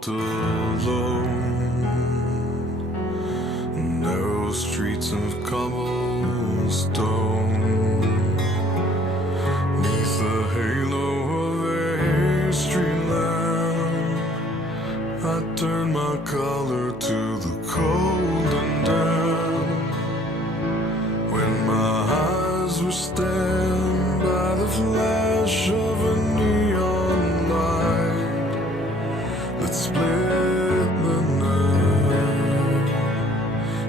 walked alone, narrow streets of cobblestone, neath the halo of a street lamp. I turned my collar to the cold and damp, when my eyes were stabbed by the flash of a neon light that split the night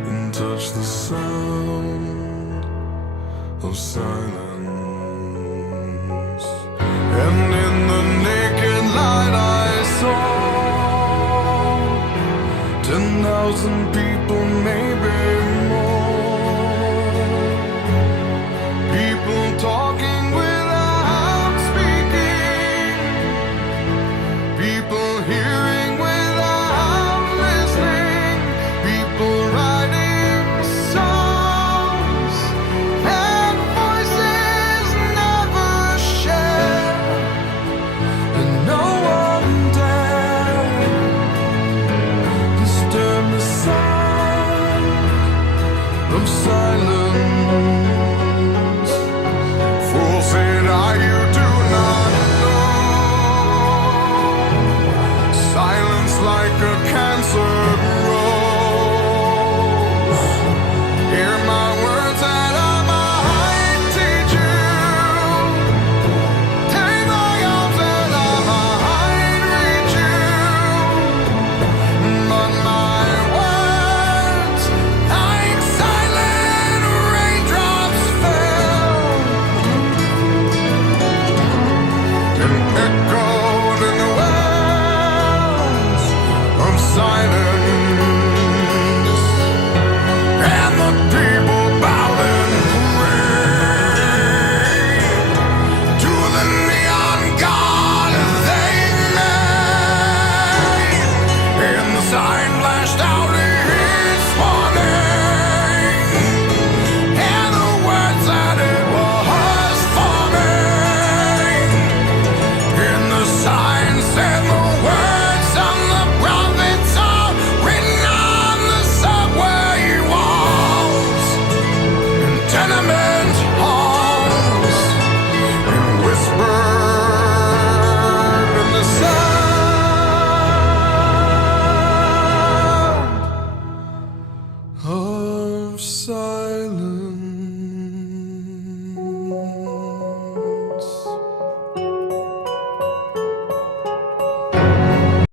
and touched the sound of silence. And in the naked light I saw 10,000 people, maybe